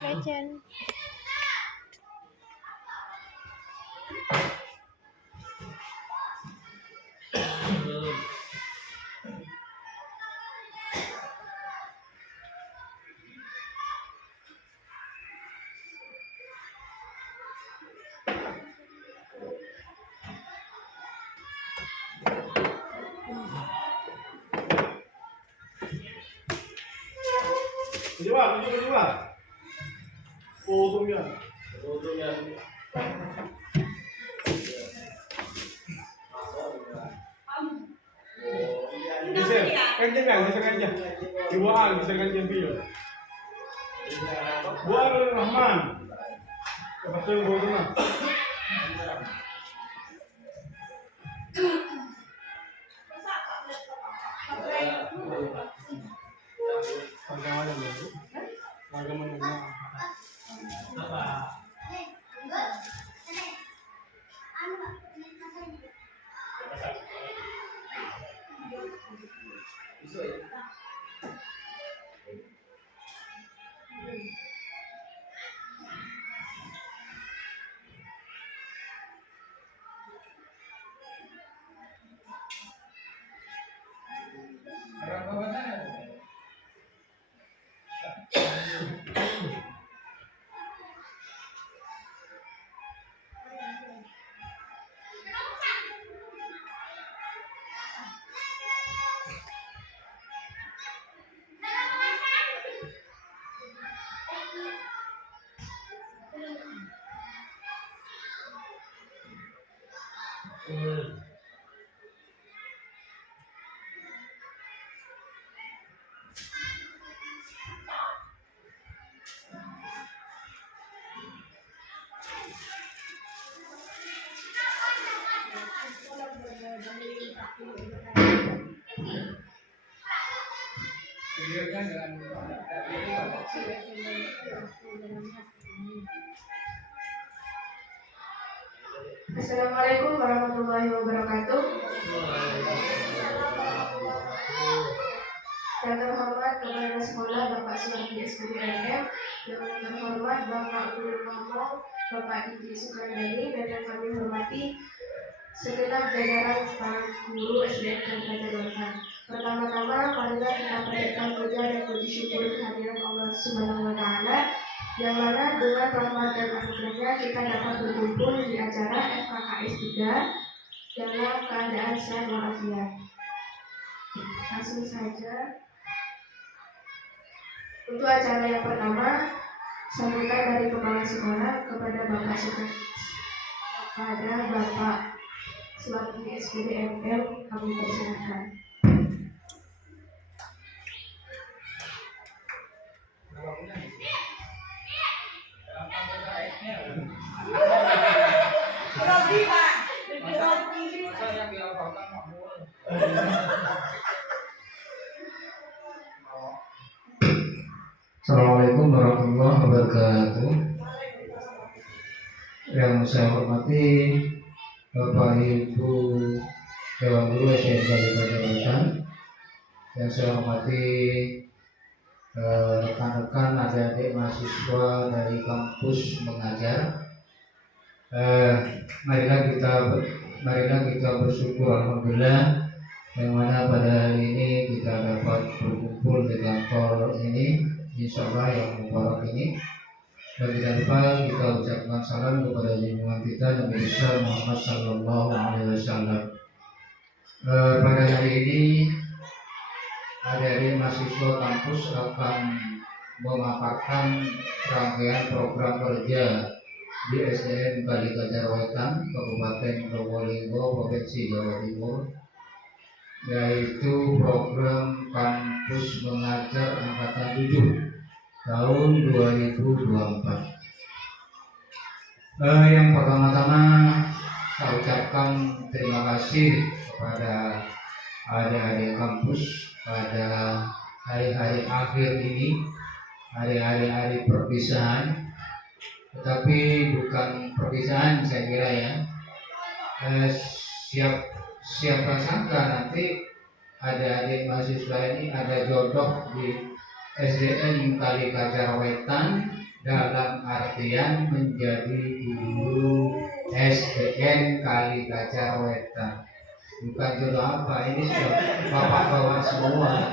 Legend. Jual, jual. Foto yan. Foto yan. Bisa, ganyan yan, bisa ganyan. Iwaan, bisa ganyan video. Buat Rahman. Betul yung foto na. Assalamualaikum warahmatullahi wabarakatuh. Yang terhormat Kepala Sekolah Bapak Suwardi SPDMM, yang terhormat Bapak Guru Ngomong, Bapak Didi Sukandani, dan yang kami hormati segenap jajaran para guru SDM dan pelajar. Pertama-tama, marilah kita panjatkan puja dan puji syukur kehadiran Allah Subhanahu wa Ta'ala, yang mana dengan rahmat dan anugerahnya kita dapat berkumpul di acara FKKS 3 dalam keadaan sehat walafiat. Langsung saja untuk acara yang pertama, sambutan dari Kepala Sekolah kepada Bapak Suwardi SPDMM, kami persilakan. Assalamualaikum warahmatullahi wabarakatuh. Yang saya hormati Bapak Ibu Dewan Guru SMK Jabatan, yang saya hormati rekan-rekan adik-adik mahasiswa dari kampus mengajar. Marilah kita bersyukur alhamdulillah yang mana pada hari ini kita dapat berkumpul di kantor ini, insyaallah yang mubarak ini. Dan tidak lupa kita ucapkan salam kepada junjungan kita Nabi besar Muhammad Sallallahu Alaihi Wasallam. Pada hari ini adik-adik mahasiswa kampus akan memaparkan rangkaian program kerja di SDN Kalikajar Wetan, Kabupaten Probolinggo, Provinsi Jawa Timur, yaitu program kampus mengajar angkatan 7 tahun 2024. Yang pertama-tama saya ucapkan terima kasih kepada adik-adik kampus pada hari-hari akhir ini, hari-hari perpisahan, tetapi bukan perpisahan saya kira ya. Siapa sangka nanti adik-adik mahasiswa ini ada jodoh di SDN Kalikajar Wetan dan pelatihan menjadi guru SDN Kalikajar Wetan. Bukan jodoh apa, ini sudah bapak-bapak semua.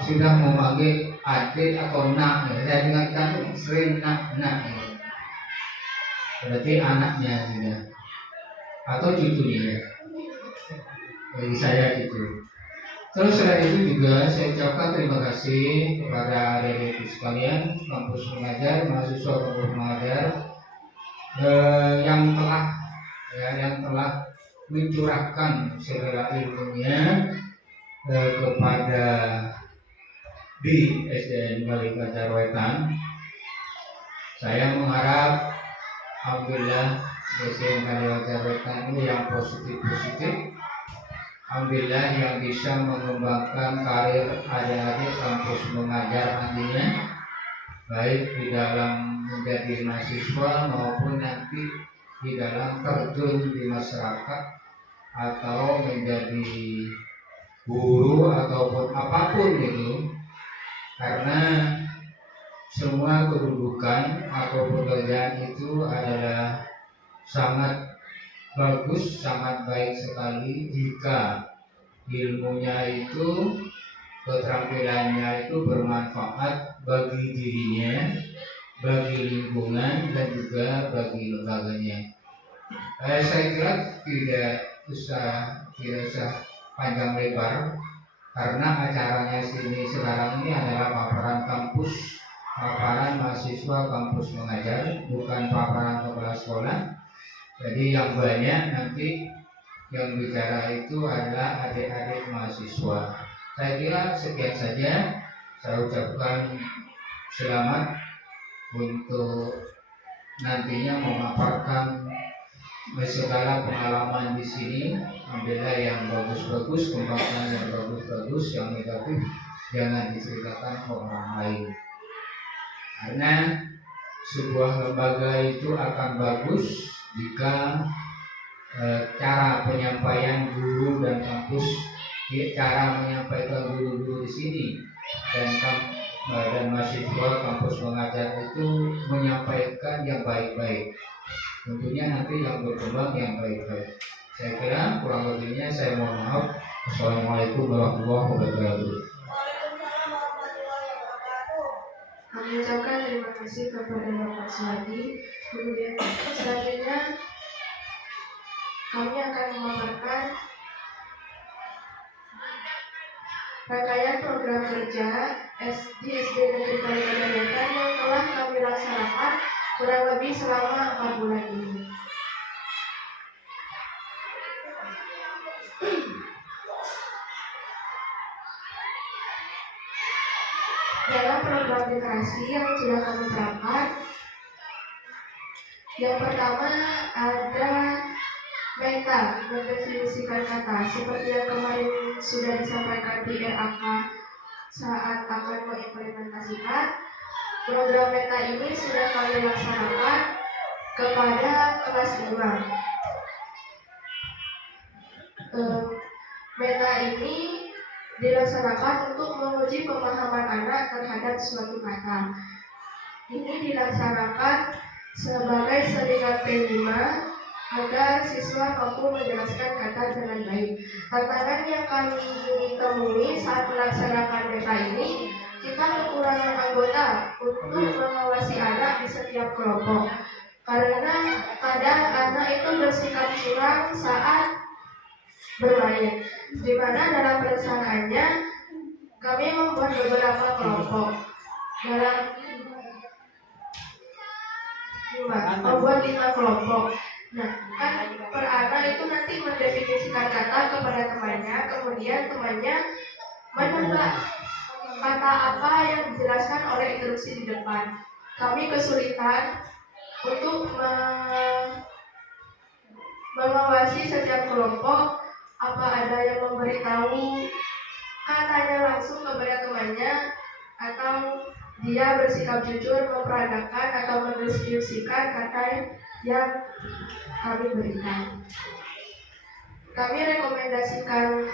Sudah memanggil adik atau nak. Saya dengarkan sering nak. Berarti anaknya sudah atau cucunya. Bagi saya gitu. Terus selain itu juga saya ucapkan terima kasih kepada adik-adik sekalian, kampus mengajar, mahasiswa kampus mengajar yang telah mencurahkan segala ilmunya kepada di SDN Kalikajar Wetan. Saya mengharap alhamdulillah SDN Kalikajar Wetan ini yang positif. Alhamdulillah yang bisa mengembangkan karir adik-adik kampus mengajar nantinya, baik di dalam menjadi mahasiswa maupun nanti di dalam terjun di masyarakat atau menjadi guru ataupun apapun itu, karena semua kedudukan atau pekerjaan itu adalah sangat bagus, sangat baik sekali jika ilmunya itu, keterampilannya itu bermanfaat bagi dirinya, bagi lingkungan, dan juga bagi lembaganya. Saya kira tidak usah panjang lebar, karena acaranya sini sekarang ini adalah paparan mahasiswa kampus mengajar, bukan paparan kepala sekolah. Jadi yang banyak nanti yang bicara itu adalah adik-adik mahasiswa. Saya kira sekian saja. Saya ucapkan selamat untuk nantinya memaparkan segala pengalaman di sini. Alhamdulillah yang bagus-bagus, kembangkan yang bagus-bagus, yang negatif jangan diceritakan ke orang lain. Karena sebuah lembaga itu akan bagus jika cara penyampaian guru dan kampus, cara menyampaikan guru-guru di sini dan mahasiswa kampus mengajar itu menyampaikan yang baik-baik. Tentunya nanti yang berkembang yang baik-baik. Saya kira kurang lebihnya saya mohon maaf. Assalamualaikum warahmatullahi wabarakatuh. Kami ucapkan terima kasih kepada Bapak Suwadi. Kemudian selanjutnya kami akan memaparkan rangkaian program kerja di SD Negeri Kalikajar Wetan yang telah kami laksanakan kurang lebih selama 4 bulan ini. Dalam program literasi yang sudah kami terapkan, yang pertama ada meta, mendefinisikan kata, seperti yang kemarin sudah disampaikan di RAK saat akan mengimplementasikan. Program meta ini sudah kami laksanakan kepada kelas 5. Meta ini dilaksanakan untuk menguji pemahaman anak terhadap suatu kata. Ini dilaksanakan sebagai selingan P5 agar siswa mampu menjelaskan kata dengan baik. Tantangan yang kami temui saat melaksanakan meta ini, kita kekurangan anggota untuk mengawasi anak di setiap kelompok. Karena kadang anak itu bersikap curang saat bermain, di mana dalam pelaksanaannya kami membuat beberapa kelompok membuat 5 kelompok. Nah, kan per anak itu nanti mendefinisikan kata kepada temannya, kemudian temannya menebak kata apa yang dijelaskan oleh instruksi di depan. Kami kesulitan untuk mengawasi setiap kelompok, apa ada yang memberitahu katanya langsung kepada temannya, atau dia bersikap jujur memperagakan atau mendeskripsikan kata yang kami berikan. Kami rekomendasikan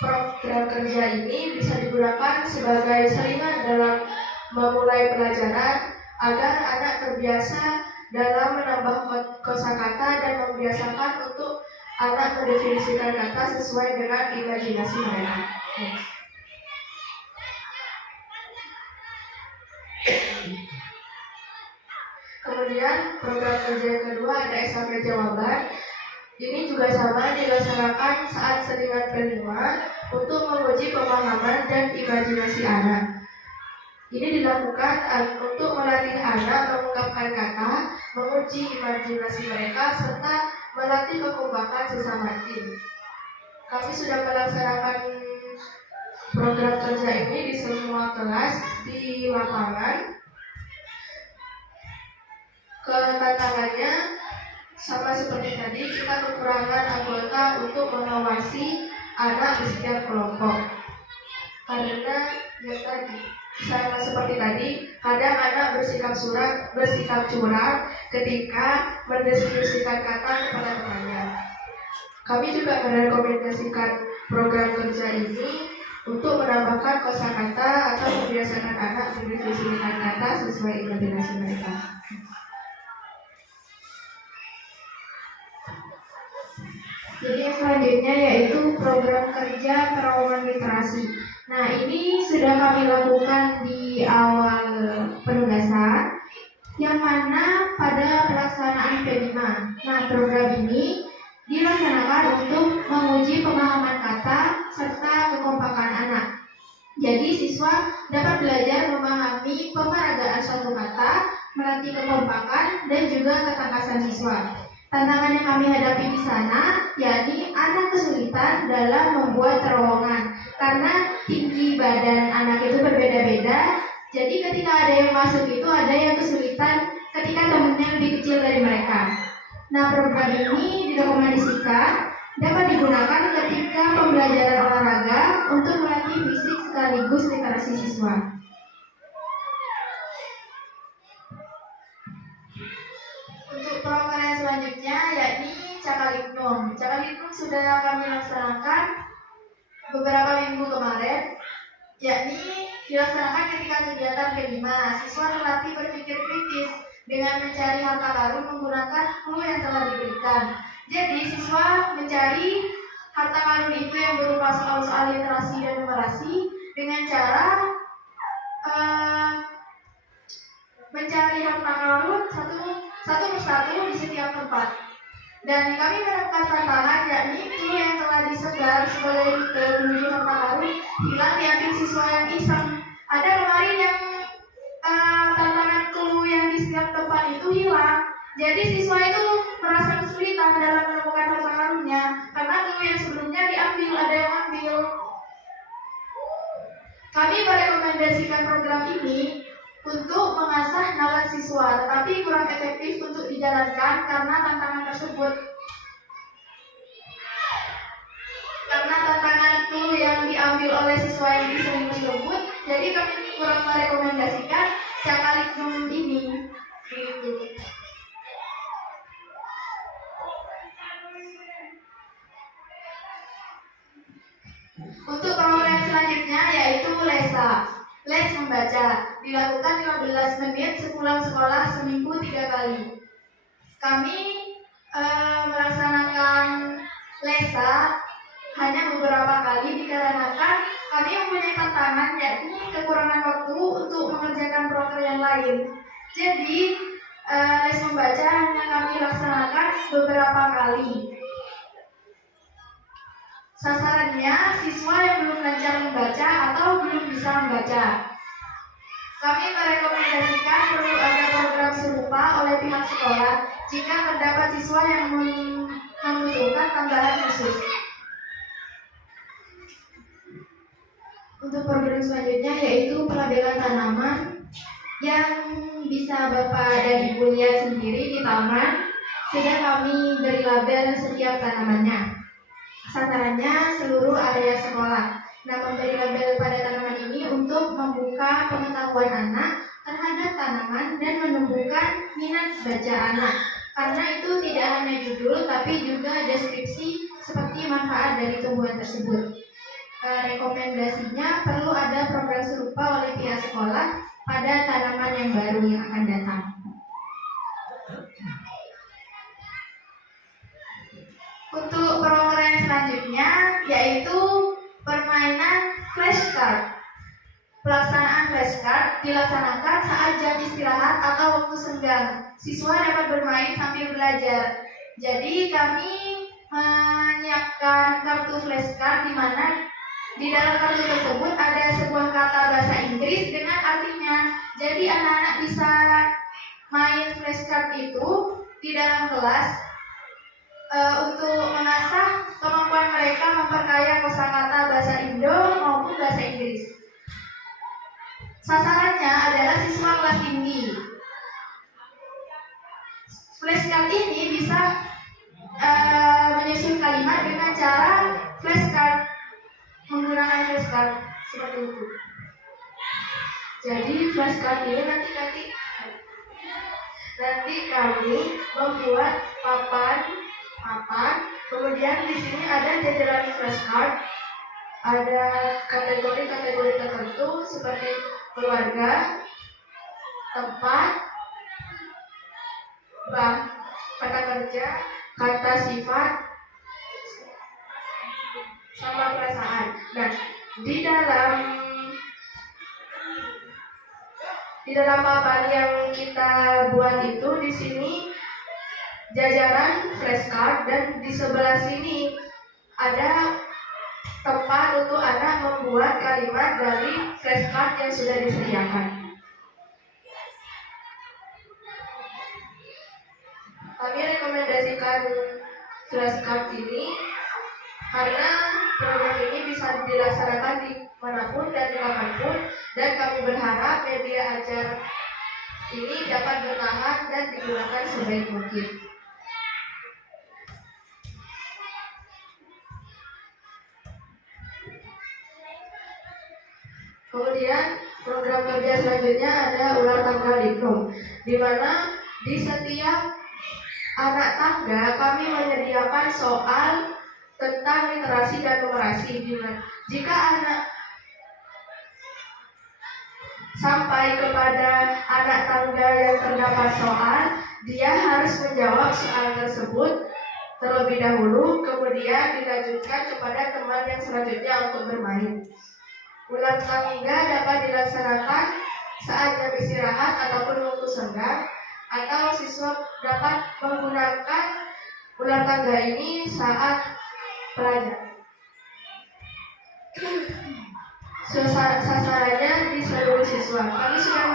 program kerja ini bisa digunakan sebagai saringan dalam memulai pelajaran agar anak terbiasa dalam menambah kosakata dan membiasakan untuk anak mendefinisikan kata sesuai dengan imajinasi mereka. Kemudian program kerja yang kedua ada SKP jawaban. Ini juga sama dilaksanakan saat seningan kelima untuk menguji pemahaman dan imajinasi anak. Ini dilakukan untuk melatih anak mengungkapkan kata, menguji imajinasi mereka, serta melatih kekompakan sesama tim. Kami sudah melaksanakan program kerja ini di semua kelas di lapangan. Tantangannya sama seperti tadi, kita kekurangan anggota untuk mengawasi anak di setiap kelompok. Karena ya tadi, sama seperti tadi, kadang anak bersikap curang ketika mendeskripsikan kata kepada temannya. Kami juga merekomendasikan program kerja ini untuk menambahkan kosakata atau membiasakan anak mendefinisikan kata sesuai imajinasi mereka. Jadi yang selanjutnya yaitu program kerja terowongan literasi. Nah, ini sudah kami lakukan di awal penugasan, yang mana pada pelaksanaan P5. Nah, program ini dilaksanakan untuk menguji pemahaman kata serta kekompakan anak. Jadi siswa dapat belajar memahami pemeragaan suatu kata, melatih kekompakan dan juga ketangkasan siswa. Tantangan yang kami hadapi di sana yakni anak kesulitan dalam membuat terowongan karena tinggi badan anak itu berbeda-beda. Jadi ketika ada yang masuk itu ada yang kesulitan ketika temannya lebih kecil dari mereka. Nah, program ini direkomendasikan dapat digunakan ketika pembelajaran olahraga untuk melatih fisik sekaligus literasi siswa. Untuk program selanjutnya yakni Cakaliknum. Cakaliknum sudah kami laksanakan beberapa minggu kemarin, yakni dilaksanakan ketika kegiatan P5. Siswa terlatih berpikir kritis dengan mencari harta karun menggunakan clue yang telah diberikan. Jadi siswa mencari harta karun itu yang berupa soal-soal literasi dan numerasi dengan cara mencari harta karun satu persatu di setiap tempat. Dan kami menemukan tantangan yakni clue yang telah disebar sebagai rute menuju harta karun hilang diambil siswa yang iseng. Ada kemarin yang tantangan clue yang di setiap tempat itu hilang. Jadi siswa itu merasa kesulitan dalam menemukan harta karunnya karena clue yang sebelumnya diambil, ada yang ambil. Kami merekomendasikan program ini untuk mengasah nalar siswa, tetapi kurang efektif untuk dijalankan karena tantangan tersebut. Karena tantangan itu yang diambil oleh siswa yang disering tersebut, jadi kami kurang merekomendasikan Cakaliknum ini. Untuk program selanjutnya yaitu LESA. Les membaca dilakukan 15 menit sepulang sekolah seminggu 3 kali. Kami melaksanakan LESA hanya beberapa kali dikarenakan kami mempunyai tantangan yakni kekurangan waktu untuk mengerjakan proker yang lain. Jadi les membaca hanya kami laksanakan beberapa kali. Sasarannya siswa yang belum lancar membaca atau belum bisa membaca. Kami merekomendasikan perlu ada program serupa oleh pihak sekolah jika terdapat siswa yang membutuhkan tambahan khusus. Untuk program selanjutnya yaitu pelabelan tanaman yang bisa Bapak dan Ibu lihat sendiri di taman. Sudah kami beri label setiap tanamannya. Sasarannya seluruh area sekolah. Nah, memberi label pada tanaman ini untuk membuka pengetahuan anak terhadap tanaman dan menumbuhkan minat baca anak. Karena itu tidak hanya judul, tapi juga deskripsi seperti manfaat dari tumbuhan tersebut. Rekomendasinya perlu ada program serupa oleh pihak sekolah pada tanaman yang baru yang akan datang. Untuk program selanjutnya yaitu permainan flashcard. Pelaksanaan flashcard dilaksanakan saat jam istirahat atau waktu senggang. Siswa dapat bermain sambil belajar. Jadi kami menyiapkan kartu flashcard di mana di dalam kartu tersebut ada sebuah kata bahasa Inggris dengan artinya. Jadi anak-anak bisa main flashcard itu di dalam kelas untuk mengasah kemampuan mereka memperkaya kosakata bahasa Indo maupun bahasa Inggris. Sasarannya adalah siswa kelas tinggi. Flashcard ini bisa menyusun kalimat dengan cara flashcard, menggunakan flashcard seperti itu. Jadi flashcard ini nanti kami membuat papan, kemudian di sini ada jajaran flashcard, ada kategori-kategori tertentu seperti keluarga, tempat, bank, kata kerja, kata sifat, sama perasaan. Nah, di dalam papan yang kita buat itu di sini jajaran flashcard dan di sebelah sini ada tempat untuk anak membuat kalimat dari flashcard yang sudah disediakan. Kami rekomendasikan flashcard ini karena program ini bisa dilaksanakan di manapun dan kapanpun, dan kami berharap media ajar ini dapat bertahan dan digunakan sebaik mungkin. Kemudian program kerja selanjutnya ada ular tangga diplom, di mana di setiap anak tangga kami menyediakan soal tentang literasi dan numerasi. Jika anak sampai kepada anak tangga yang terdapat soal, dia harus menjawab soal tersebut terlebih dahulu, kemudian dilanjutkan kepada teman yang selanjutnya untuk bermain. Ular tangga dapat dilaksanakan saat jam istirahat ataupun waktu senggang, atau siswa dapat menggunakan ular tangga ini saat pelajaran. Sasarannya di seluruh siswa. Kami sudah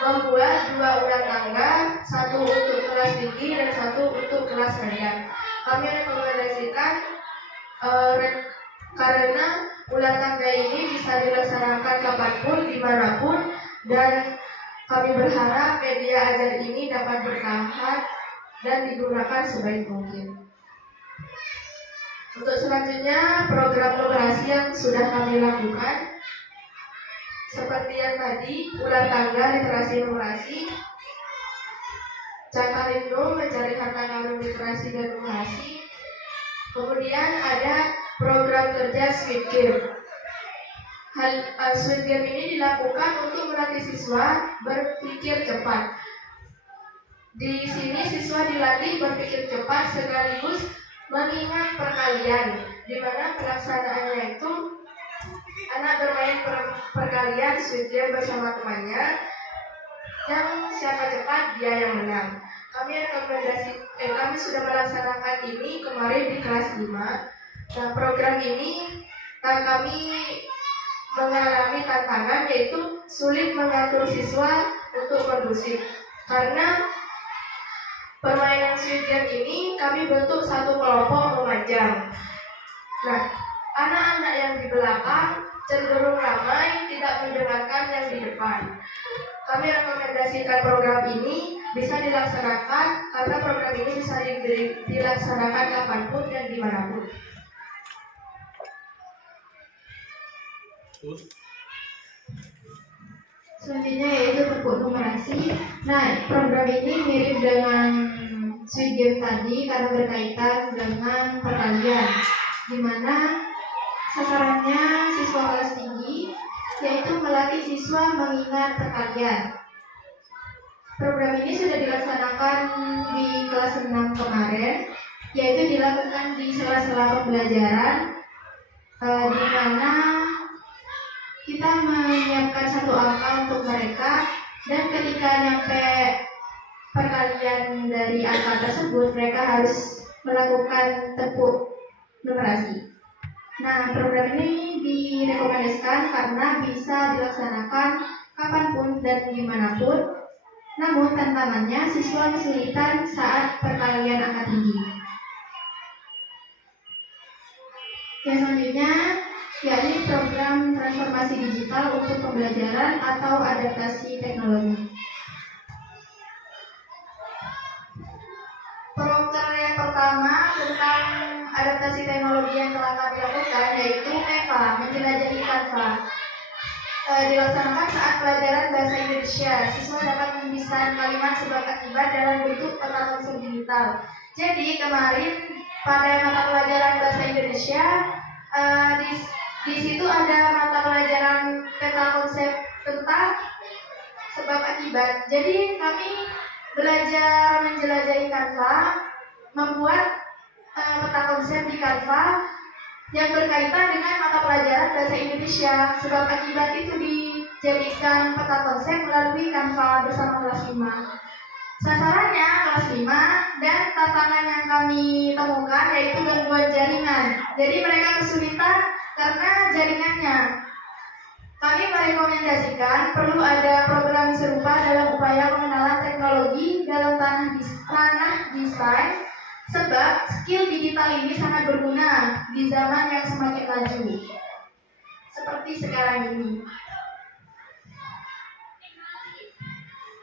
membuat 2 ular tangga, 1 untuk kelas tinggi dan 1 untuk kelas rendah. Kami rekomendasikan karena ular tangga ini bisa dilaksanakan kapanpun, dimanapun, dan kami berharap media ajar ini dapat bertahan dan digunakan sebaik mungkin. Untuk selanjutnya program numerasi yang sudah kami lakukan seperti yang tadi, ular tangga, literasi numerasi, Cakalindo mencari harta karun literasi dan numerasi. Kemudian ada program kerja Sweet Game. Sweet Game ini dilakukan untuk melatih siswa berpikir cepat. Di sini siswa dilatih berpikir cepat sekaligus mengingat perkalian, di mana pelaksanaannya itu anak bermain perkalian Sweet Game bersama temannya, yang siapa cepat dia yang menang. Kami sudah melaksanakan ini kemarin di kelas 5. Nah, program ini kami mengalami tantangan yaitu sulit mengatur siswa untuk kondusif, karena permainan Sweet Game ini kami bentuk satu kelompok memajang. Nah, anak-anak yang di belakang cenderung ramai, tidak mendengarkan yang di depan. Kami rekomendasikan program ini bisa dilaksanakan karena program ini bisa dilaksanakan kapanpun dan dimanapun. Selanjutnya yaitu tepuk numerasi. Nah, program ini mirip dengan Sweet Game tadi karena berkaitan dengan perkalian, di mana sasarannya siswa kelas tinggi yaitu melatih siswa mengingat perkalian. Program ini sudah dilaksanakan di kelas 6 kemarin, yaitu dilakukan di sela-sela pembelajaran, di mana kita menyiapkan satu angka untuk mereka, dan ketika nyampe perkalian dari angka tersebut, mereka harus melakukan tepuk numerasi. Nah, program ini direkomendasikan karena bisa dilaksanakan kapanpun dan dimanapun. Namun tantangannya siswa kesulitan saat perkalian angka tinggi. Yang selanjutnya yakni program transformasi digital untuk pembelajaran atau adaptasi teknologi. Program yang pertama tentang adaptasi teknologi yang telah kami lakukan yaitu MEVA, menjelajahi Canva. Dilaksanakan saat pelajaran bahasa Indonesia. Siswa dapat mendesain kalimat sebab akibat dalam bentuk peta konsep digital. Jadi kemarin pada mata pelajaran bahasa Indonesia di situ ada mata pelajaran peta konsep tentang sebab akibat. Jadi kami belajar menjelajahi Canva, membuat peta konsep di Canva yang berkaitan dengan mata pelajaran bahasa Indonesia. Sebab akibat itu dijadikan peta konsep melalui Canva bersama kelas 5. Sasarannya kelas 5 dan tantangan yang kami temukan yaitu gangguan jaringan. Jadi mereka kesulitan karena jaringannya. Kami merekomendasikan perlu ada program serupa dalam upaya pengenalan teknologi dalam tanah desain, sebab skill digital ini sangat berguna di zaman yang semakin maju seperti sekarang ini.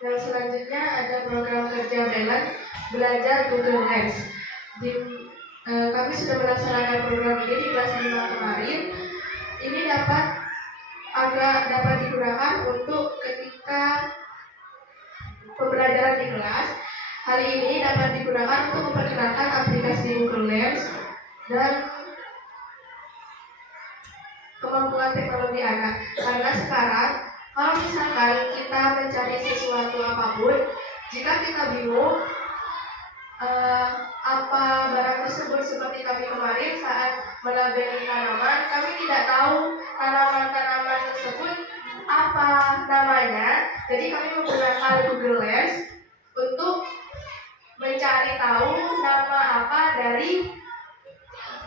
Dan selanjutnya ada program kerja belajar Google Lens. Kami sudah melaksanakan program ini di kelas 5 kemarin. Ini dapat digunakan untuk ketika pembelajaran di kelas. Hari ini dapat digunakan untuk memperkenalkan aplikasi Google Lens dan kemampuan teknologi anak. Karena sekarang kalau misalkan kita mencari sesuatu apapun, jika kita bingung apa barang tersebut, seperti kami kemarin saat melabeli tanaman, kami tidak tahu tanaman-tanaman tersebut apa namanya. Jadi kami menggunakan Google Lens untuk mencari tahu nama apa dari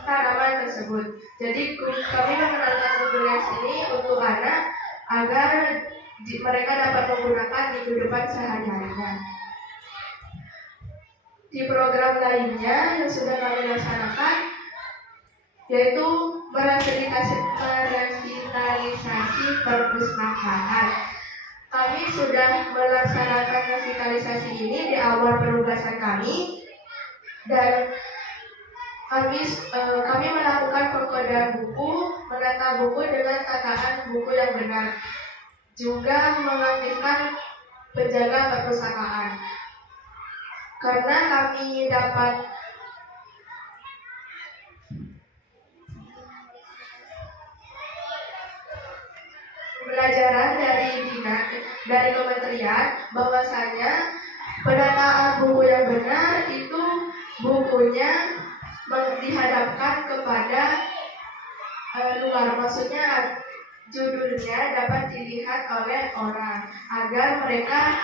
tanaman tersebut. Jadi kami mengenalkan Google Lens ini untuk anak agar mereka dapat menggunakan di kehidupan sehari-harinya. Di program lainnya yang sudah kami laksanakan yaitu merevitalisasi perpustakaan. Kami sudah melaksanakan revitalisasi ini di awal penugasan kami, dan kami melakukan pengkodean buku, menata buku dengan tataan buku yang benar, juga mengaktifkan penjaga perpustakaan. Karena kami dapat pembelajaran dari kementerian bahwasanya pendataan buku yang benar itu bukunya dihadapkan kepada luar, maksudnya judulnya dapat dilihat oleh orang agar mereka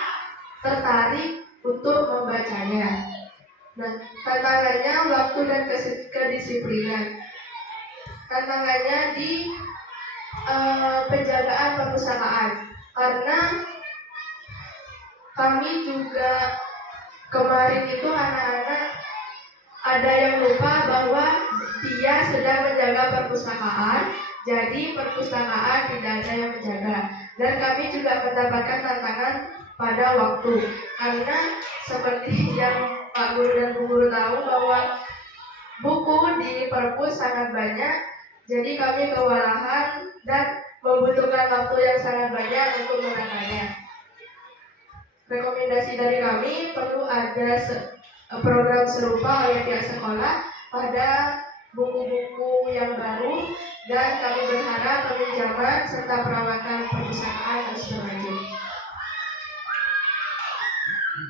tertarik untuk membacanya. Nah, tantangannya waktu dan kedisiplinan. Tantangannya di penjagaan perpustakaan, karena kami juga kemarin itu anak-anak ada yang lupa bahwa dia sedang menjaga perpustakaan, jadi perpustakaan tidak ada yang menjaga. Dan kami juga mendapatkan tantangan pada waktu, karena seperti yang Pak Guru dan Bu Guru tahu bahwa buku di perpus sangat banyak, jadi kami kewalahan dan membutuhkan waktu yang sangat banyak untuk menatanya. Rekomendasi dari kami perlu ada program serupa oleh pihak sekolah pada buku-buku yang baru, dan kami berharap peminjaman serta perawatan perpustakaan terus berlanjut.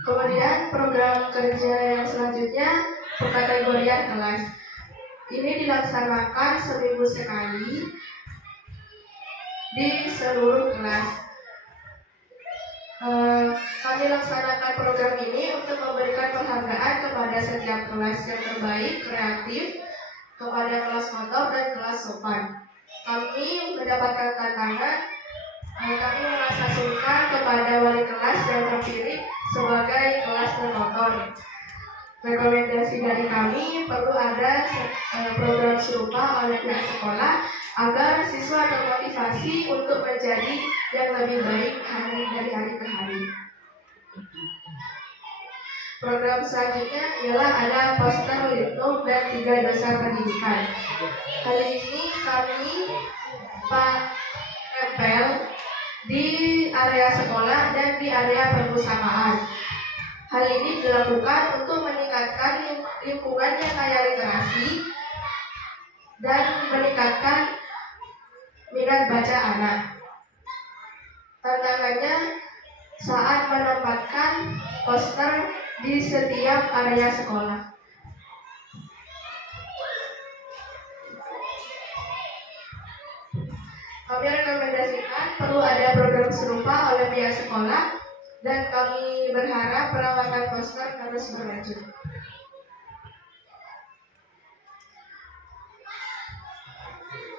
Kemudian program kerja yang selanjutnya pengkategorian kelas. Ini dilaksanakan seminggu sekali di seluruh kelas. Kami laksanakan program ini untuk memberikan penghargaan kepada setiap kelas yang terbaik, kreatif, kepada kelas motor dan kelas sopan. Kami mendapatkan tantangan, kami merasa sungkan kepada wali kelas yang terpilih sebagai kelas bermotor. Rekomendasi dari kami perlu ada program serupa oleh pihak sekolah agar siswa termotivasi untuk menjadi yang lebih baik dari hari ke hari. Program selanjutnya ialah ada poster litbang dan 3 dosa pendidikan. Kali ini kami tempel di area sekolah dan di area perpustakaan. Hal ini dilakukan untuk meningkatkan lingkungan yang kaya literasi dan meningkatkan minat baca anak. Tantangannya saat menempatkan poster di setiap area sekolah. Kami rekomendasikan perlu ada program serupa oleh pihak sekolah dan kami berharap perawatan poster terus berlanjut.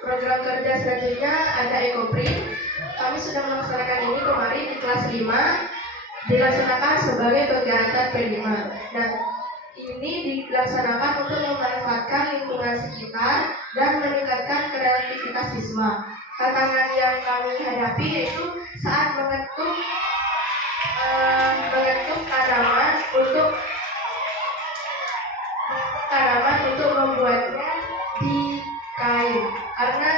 Program kerja selanjutnya ada EcoPrint. Kami sudah melaksanakan ini kemarin di kelas 5, dilaksanakan sebagai kegiatan P5. Dan ini dilaksanakan untuk memanfaatkan lingkungan sekitar dan meningkatkan kreativitas siswa. Tantangan yang kami hadapi yaitu saat mengetuk tanaman untuk membuatnya di kain, karena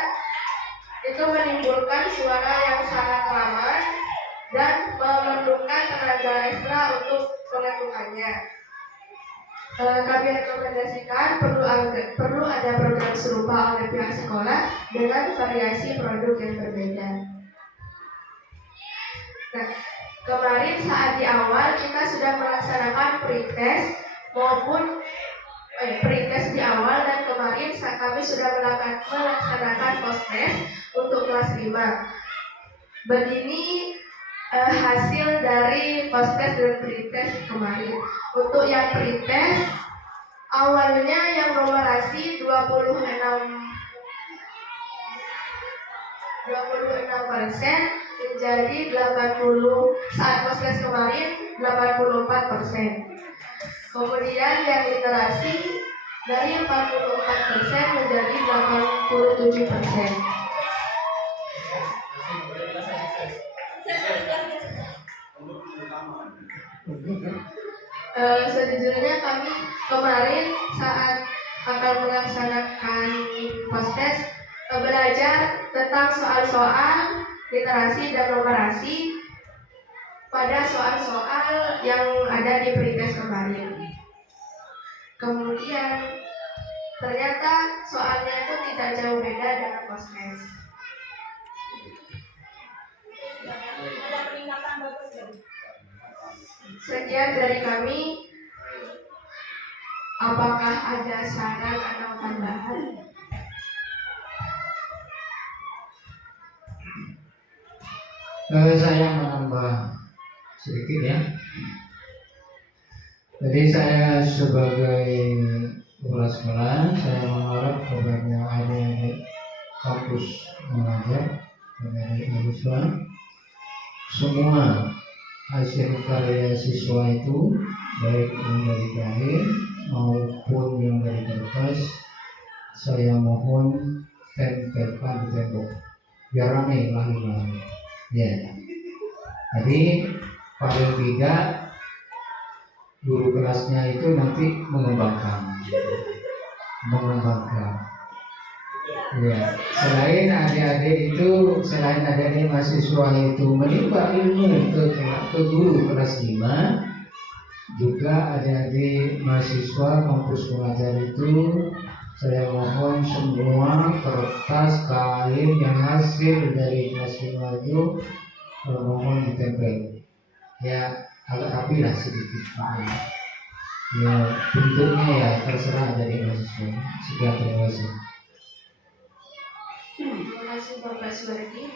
itu menimbulkan suara yang sangat lama dan memerlukan tenaga ekstra untuk mengetukannya. Kami rekomendasikan perlu ada program serupa oleh pihak sekolah dengan variasi produk yang berbeda. Nah, kemarin saat di awal kita sudah melaksanakan pretest maupun pretest di awal, dan kemarin kami sudah melaksanakan post-test untuk kelas 5. Begini hasil dari post-test dan pretest kemarin. Untuk yang pretest awalnya yang numerasi 26% menjadi 80, saat post-test kemarin 84%. Kemudian yang literasi dari 44% menjadi 87%. Sejujurnya kami kemarin saat akan melaksanakan post-test belajar tentang soal-soal literasi dan numerasi pada soal-soal yang ada di pretest kemarin. Kemudian ternyata soalnya itu tidak jauh beda dengan post-test. Sekian dari kami. Apakah ada saran atau tambahan? Saya menambah sedikit ya. Jadi saya sebagai kepala sekolah, saya mengharap kepada adik-adik kampus mengajar, adik-adik mahasiswa, semua hasil karya siswa itu baik yang dari kain maupun yang dari kertas, saya mohon tempelkan di tembok biar ramai lagi. Ya, jadi paling tidak guru kelasnya itu nanti mengembangkan. Ya, selain adik-adik mahasiswa itu menimba ilmu ke guru kelas 5, juga adik-adik mahasiswa kampus mengajar itu Saya mohon semua kertas kain yang hasil dari kelas 5 itu mohon ditempel. Ya agak rapi lah sedikit. Ya bentuknya ya terserah dari mahasiswa. Sekian, terima kasih. Terima kasih Bapak Suwardi.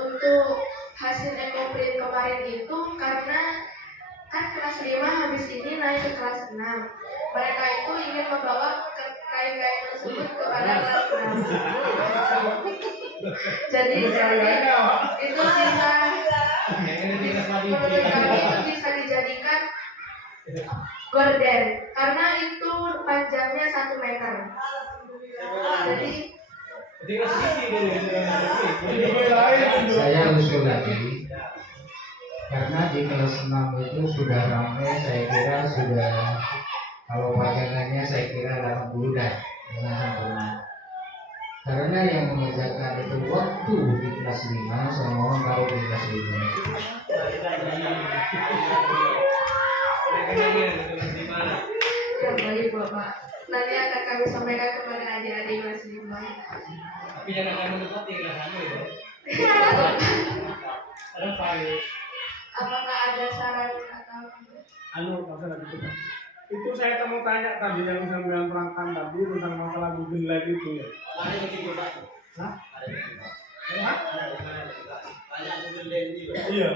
Untuk hasil ekoprint kemarin itu karena kan kelas 5 habis ini naik ke kelas 6. Mereka itu ingin membawa kain-kain tersebut kepada kelas 6. Jadi itu bisa dijadikan gorden karena itu panjangnya 1 meter. Jadi Saya usul lagi karena di kelas 6 itu sudah ramai, saya kira sudah, kalau pajangannya saya kira 80 dah, jangan sempurna. Karena yang mengerjakan itu waktu di kelas 5, saya mohon taruh di kelas 5. ya baik Bapak. Nanti akan kami sampaikan kepada adik-adik kelas 5. Tapi jangan akan mendekati kelas kamu itu. Ada file. Apakah ada saran atau masalah gitu Pak. Itu saya mau tanya tadi yang sampean terangkan tadi tentang masalah Google Live itu ya. Ada yang begitu Pak. Hah? Hah? Banyak Google Lens juga. Iya.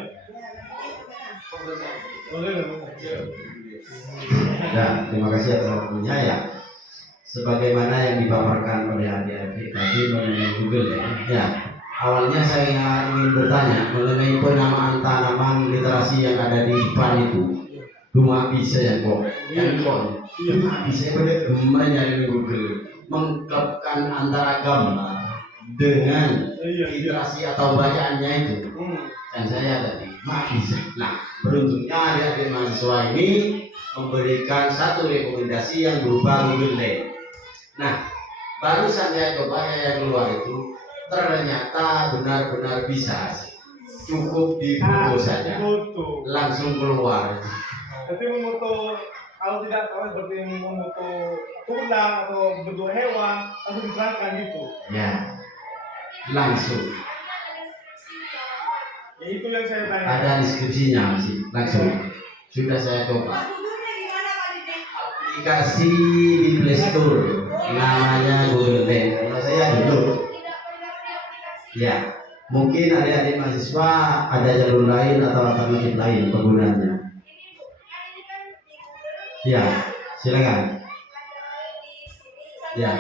Boleh nggak? Ya, terima kasih atas waktunya ya. Sebagaimana yang dipaparkan oleh adik-adik tadi mengenai Google ya. Awalnya saya ingin bertanya mengenai penamaan tanaman literasi yang ada di depan itu. Cuma bisa ya kok, cuma bisa pada menyari Google mengungkapkan antara gambar dengan literasi atau bacaannya itu. Dan saya tadi bisa. Nah, beruntungnya adik-adik mahasiswa ini memberikan satu rekomendasi yang berupa Google Lens. Nah, barusan saya coba yang keluar itu ternyata benar-benar bisa, cukup difoto saja, langsung keluar. Jadi memoto, kalau tidak tahu seperti memoto tulang atau bentuk hewan, langsung diterangkan gitu. Ya, langsung. Ya itu yang saya tanya. Ada deskripsinya sih, langsung. Sudah saya coba. Aplikasi di Play Store namanya Google Lens. Kalau saya dulu. Ya, mungkin adik-adik mahasiswa ada jalur lain atau alternatif lain penggunaannya. Ya, silakan. Ya.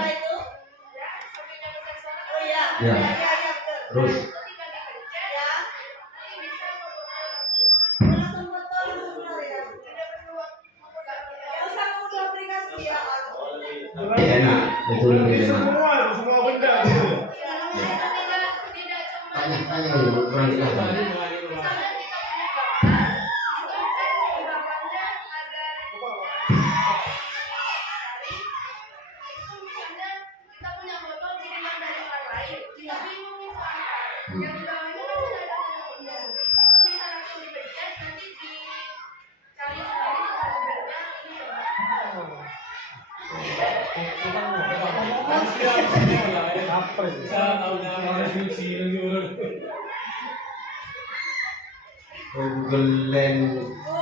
Ya. Terus. Lebih enak, itu lebih enak. Semua benda gitu. Tanya dulu, kurang jelas.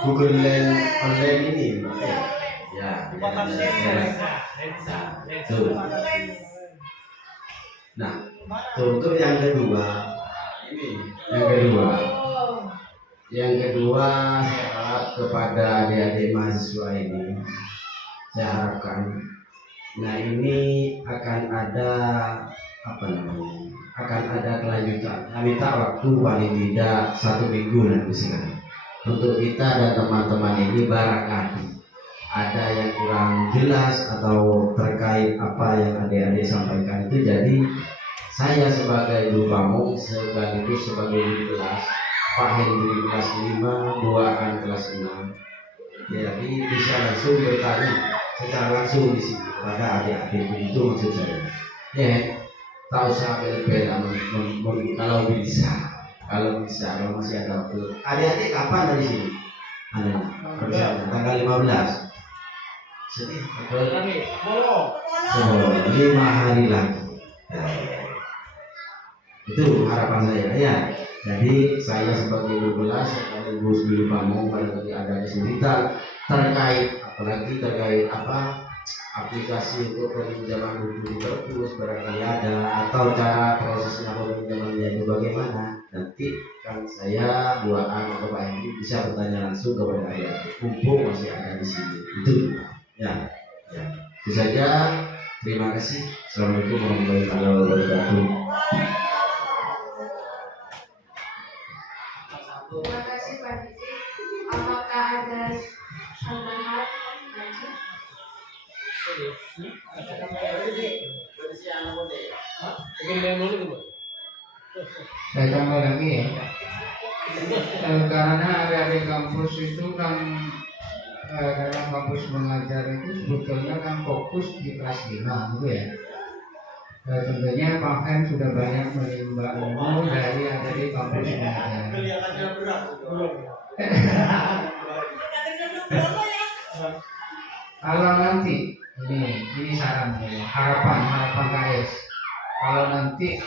Google Lens online ini, ya. Tuh. Nah, untuk yang kedua, yang kedua saya harap kepada adik-adik mahasiswa ini, saya harapkan, nah ini akan ada akan ada kelanjutan. Saya minta waktu paling tidak 1 minggu nanti sekarang. Untuk kita dan teman-teman ini barangkali ada yang kurang jelas atau terkait apa yang adik-adik sampaikan itu, jadi saya sebagai guru pamong sekaligus sebagai guru kelas, Pak Hendri kelas 5, Buaan kelas 6, jadi bisa langsung bertanya secara langsung di sini kepada adik-adik, itu maksud saya. Ya, tak usah bel-bel kalau bisa. Kalau masih ada waktu. Adik-adik kapan dari sini? Tanggal 15. Sedih, betul. Bolong. Oh, 5 hari lagi. Ya. Itu harapan saya ya. Jadi saya sebagai guru kelas sekaligus guru kamu barangkali ada kesulitan terkait apalagi terkait aplikasi untuk peminjaman buku di perpus barangkali ada atau cara prosesnya peminjamannya itu bagaimana, nanti kan saya doakan atau Pak Hendy bisa bertanya langsung kepada adik-adik mumpung masih ada di sini. Itu ya, itu saja. Terima kasih. Assalamualaikum warahmatullahi wabarakatuh. Terima kasih Pak Didik. Apakah ada tambahan lagi? Saya tambah lagi ya. Karena adik-adik kampus itu kan dalam kampus mengajar itu sebetulnya kan fokus di kelas 5 gitu ya. Tentunya Pak Hen sudah banyak menimba ilmu dari adik-adik kampus mengajar. Kelihatannya berat. Kalau nanti ini saran saya, harapan KS. Kalau nanti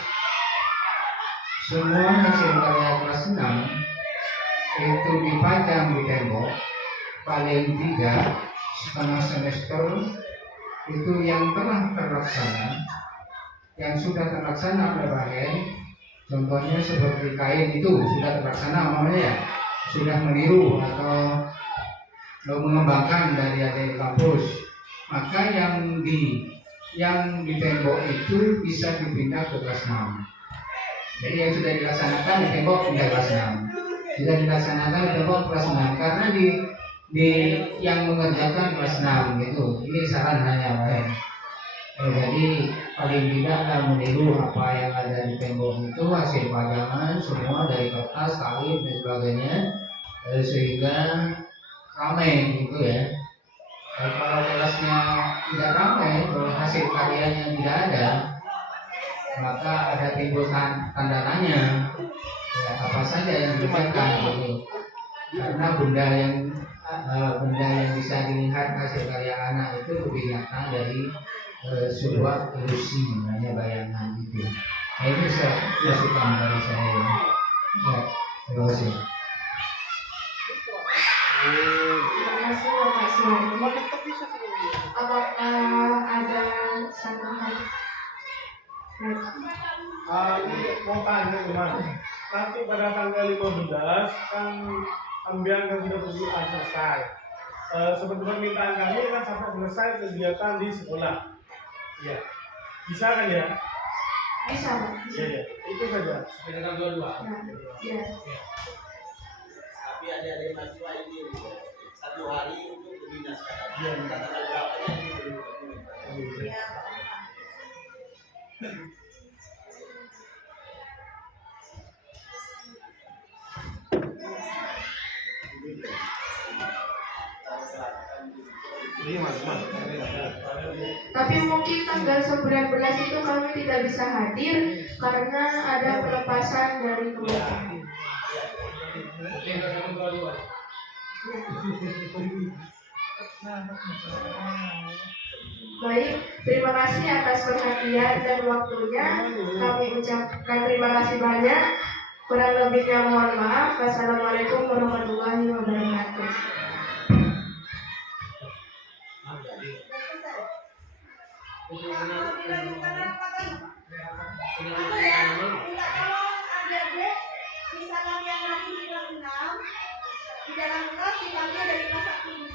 semua hasil karya kelas 6 itu dipajang di tembok paling 3 setengah semester itu yang telah terlaksana, yang sudah terlaksana berbagai, contohnya seperti kain itu sudah terlaksana namanya ya, sudah meniru atau mengembangkan dari adik kampus, maka yang di tembok itu bisa dipindah ke kelas 6. Jadi yang sudah dilaksanakan di tembok pindah kelas 6, sudah dilaksanakan di tembok kelas 6 karena di yang mengerjakan kelas 6 gitu. Ini saran hanya Pak. Jadi paling tidak meniru apa yang ada di tembok itu hasil pajangan semua dari kertas, kain dan sebagainya, sehingga ramai gitu ya. Kalau kelasnya tidak ramai, kalau hasil karyanya tidak ada, maka ada timbul tanda tanya ya, apa saja yang dikerjakan gitu. Karena benda yang bisa dilihat hasil karya anak itu lebih nyata dari sebuah ilusi, hanya bayangan itu. Nah, itu masukan dari saya ya. Terima kasih. Terima kasih Bapak Suwardi. Apakah ada tambahan lagi? Ini mau tanya teman, nanti pada tanggal 15 kan ambian kan sudah berjualan selesai. Seperti permintaan kami kan sampai selesai kegiatan di sekolah. Ya, bisa kan ya? Bisa Pak. Iya. Itu saja. Sampai dengan 22. Ya. Tapi ada mahasiswa ini 1 hari untuk berdinas kan. Iya. Kita tanggal berapanya ini belum. Iya mas. Tapi mungkin tanggal 19 itu kami tidak bisa hadir karena ada pelepasan dari kementerian. Oke, kita 22. Baik, terima kasih atas perhatian dan waktunya. Kami ucapkan terima kasih banyak. Kurang lebihnya mohon maaf. Wassalamualaikum warahmatullahi wabarakatuh. Misalkan yang nanti di kelas 6 di dalam kelas dipanggil dari kelas 1